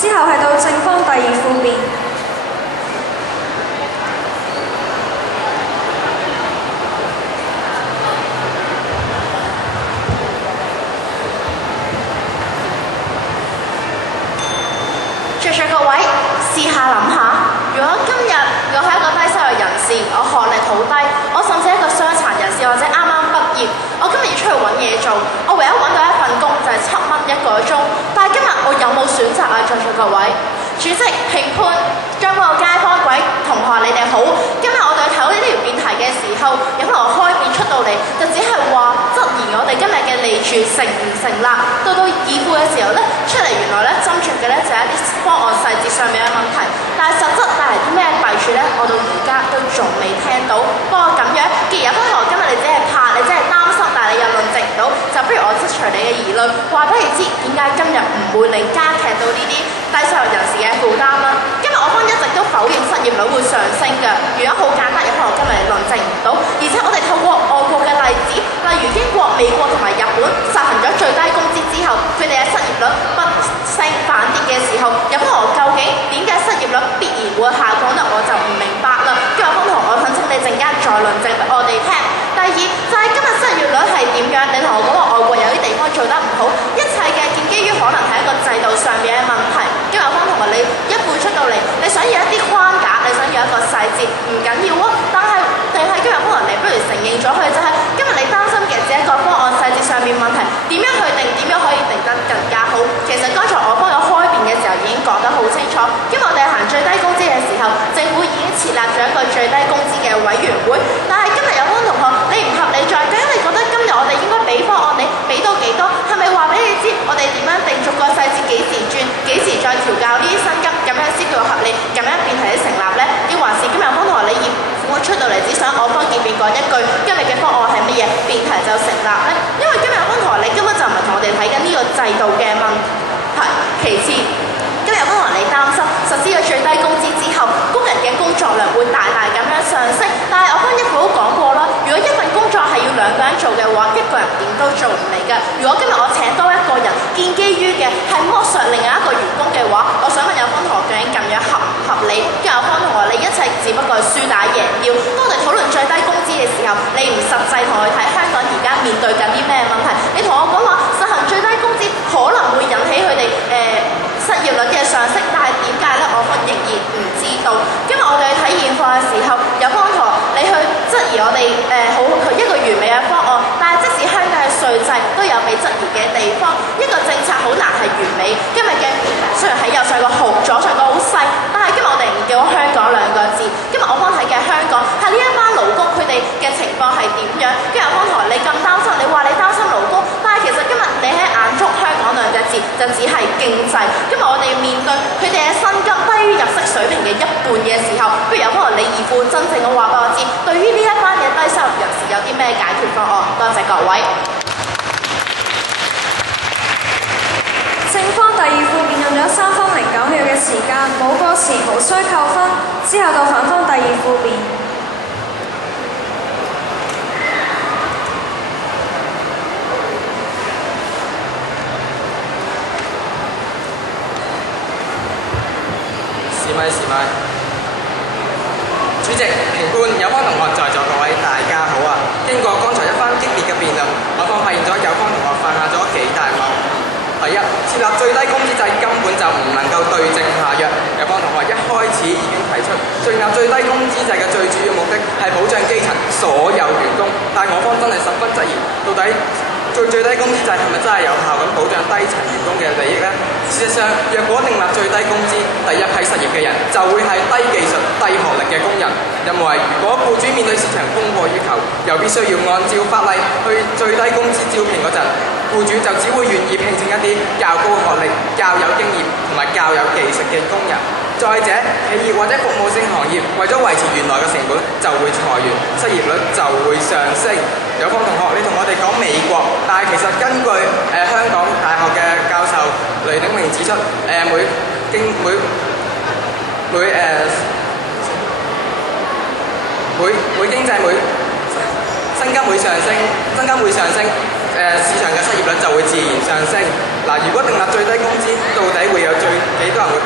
之後係到正方第二副辯。在座各位，試下諗下，如果今日我係一個低收入人士，我學歷好低，我甚至係一個傷殘人士或者啱啱畢業，我今日要出去揾嘢做，我唯一揾到一份工就係7蚊一個鐘，但係今日我有冇選擇啊？在座各位，主席、評判、將嗰個街坊各位同學你哋好，今日我哋睇呢條辯題嘅時候，有可能開辯出到嚟，就只係話質疑我哋今日嘅利住成唔成立，到議會嘅時候呢，出嚟原來呢斟酌嘅呢就係一啲方案細節上面嘅問題，但係實質帶嚟啲咩弊處呢？我到而家都仲未聽到。不過咁樣，既然有同學今日你只係怕，你只係擔心，但係你又論證唔到，就不如我釋除你嘅疑慮，話俾你知點解今日唔會令加劇到呢啲低收入人士嘅負擔啦。今日我方一直都否認失業率會上升嘅，原因好簡單，有同學今日論證唔到，而且我哋透過外國嘅例子，例如英國、美國同埋日本實行咗最低工資之後，佢哋嘅失業率不升反跌嘅時候，有同學究竟點解失業率必然會下降呢？我就唔明白啦。跟住我方同學，我懇請你陣間再論證俾我哋聽。第二就係今日失業率係點樣？你同我講話外國有啲地方做得唔好，一切嘅建基於可能係一個制度上面嘅問題。跟住我方同學，你一輩出到嚟，你想要一啲框架，你想要一個細節，唔緊要喎。但係定係今日方同你不如承認咗佢，就係今日你擔心嘅只係一個方案細節上面問題，點樣去定，點樣可以定得更加好。其實剛才我方有開辯嘅時候已經講得好清楚，因為我哋行最低工資嘅時候，政府已經設立咗一個最低工資嘅委員會，但係今日有方同學你唔合理在，究竟你覺得今日我哋應該俾方案你俾到幾多？係咪話俾你知我哋點樣定逐個細節幾時轉，幾時再調校呢啲薪金，咁樣先叫合理，咁樣辯題成立呢？抑或是今日有方同學你業會出到嚟只想我方見辯講一句今日嘅方案係乜嘢，辯題就成立呢？因為今日有方同學你根本就唔係同我哋睇緊呢個制度嘅問題。其次，今日有方同學你擔心實施咗最低工資之後，工人嘅工作量會大大咁樣上升，但係我方一早都講過啦，如果一份工作係要兩個人做嘅話，一個人點都做唔嚟嘅。如果今日我請多一個人，建基於嘅係剝削另外一個員工嘅話，我想問有方同學究竟咁樣合唔合理？跟住有方同學你一切只不過係輸打贏要。當我哋討論最低工資嘅時候，你唔實際同我哋睇香港而家面對緊啲咩問題？你同我講話實行最低工資可能會引起佢哋失業率嘅上升，但係點解呢？我方仍然唔知道。今日我哋去睇現況嘅時候，有方同學你去質疑我哋好一個完美嘅方案，但係即使香港嘅稅制都有被質疑嘅地方，一個政策好難係完美。今日嘅雖然喺右上角紅，左上角好細，但係今日我哋唔叫香港兩個字。今日我方睇嘅香港係呢一班勞工佢哋嘅情況係點樣？跟住有方同學你咁擔心，你話你擔心勞工，但係其實今日你喺眼中香港兩隻字就只係經濟。今日我哋面對佢哋嘅薪金低於入息水平嘅一半嘅時候，不如有可能你以半真正嘅話俾我知，對於呢一班嘅低收入人士有啲咩解決方案？多謝各位。正方第二副辯用咗3分09秒嘅時間，冇過時無需扣分。之後到反方第二副辯。時咪，主席、評判、有方同學在座各位大家好啊！經過剛才一番激烈嘅辯論，我方發現咗有方同學犯下咗幾大謬。第一，設立最低工資制根本就唔能夠對症下藥。有方同學一開始已經提出，設立最低工資制嘅最主要目的係保障基層所有員工，但係我方真係十分質疑，到底最低工資制係咪真係有效咁保障低層員工嘅利益呢？事實上，若果訂立最低工資，第一批失業嘅人就會係低技術、低學歷嘅工人，因為如果僱主面對市場供過於求，又必須要按照法例去最低工資招聘嗰陣，僱主就只會願意聘請一啲較高學歷、較有經驗同埋較有技術嘅工人。再者，企業或者服務性行業為咗維持原來嘅成本，就會裁員，失業率就會上升。有方同學，你同我哋講美國，但係其實根據香港大學嘅教授雷鼎明指出，每經濟薪金會上升，市場嘅失業率就會自然上升。嗱，如果訂立最低工資，到底會有幾多人會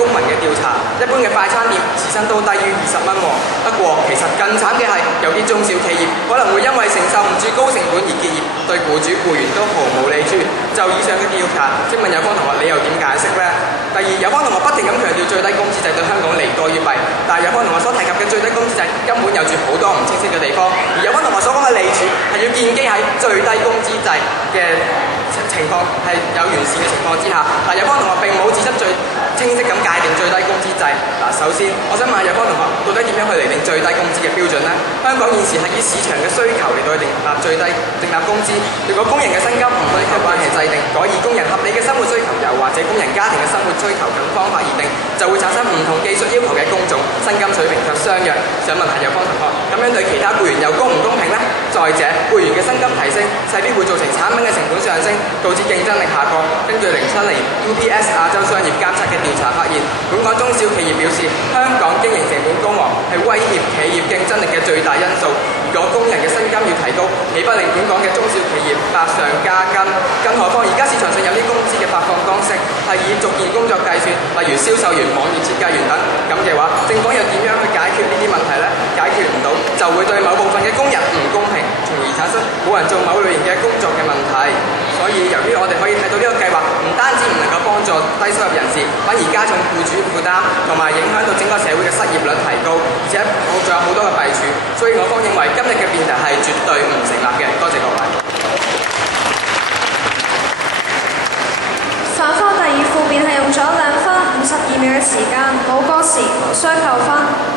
公民嘅調查，一般嘅快餐店時薪都低於20蚊喎。不過其實更慘嘅係，有啲中小企業可能會因為承受唔住高成本而結業，對僱主僱員都毫無利處。就以上嘅調查，請問有方同學你又點解釋呢？第二，有方同學不停咁強調最低工資制對香港利多於弊，但係有方同學所提及嘅最低工資制根本有住好多唔清晰嘅地方，而有方同學所講嘅利處係要建基喺最低工資制嘅情況係有完善嘅情況之下，但有方同學並冇指出最清晰咁界定最低工資制。首先我想問下有方同學，到底點樣去釐定最低工資嘅標準呢？香港現時係以市場嘅需求嚟到去訂立工資。如果工人嘅薪金唔可以關係制定，改以工人合理嘅生活需求，又或者工人家庭嘅生活需求等方法而定，就會產生唔同技術要求嘅工種，薪金水平卻相若。想問下有方同學，咁樣對其他僱員又公唔公平呢？再者，僱員嘅薪金提升勢必會造成產品嘅成本上升，導致競爭力下降。根據2007年 UBS 亞洲商業監測嘅調查發現，本港中小企業表示，香港經營成本高昂係威脅企業競爭力嘅最大因素。如果工人嘅薪金要提高，豈不令本港嘅中小企業百上加斤？更何況而家市場上有啲工資嘅發放方式係以逐件工作計算，例如銷售員、網頁設計員等。咁嘅話，政府又點樣去解決呢啲問題呢？解決唔到，就會對某部分嘅工人唔公平，從而產生冇人做某類型嘅工作嘅問題。所以由於我哋可以睇到呢個計劃唔單止唔能夠幫助低收入人士，反而加重僱主負擔，同埋影響到整個社會嘅失業率提高，而且仲有好多嘅弊處。所以我方認為今日嘅辯題係絕對唔成立嘅。多謝各位。反方第二副辯係用咗2分52秒嘅時間，冇過時，無需扣分。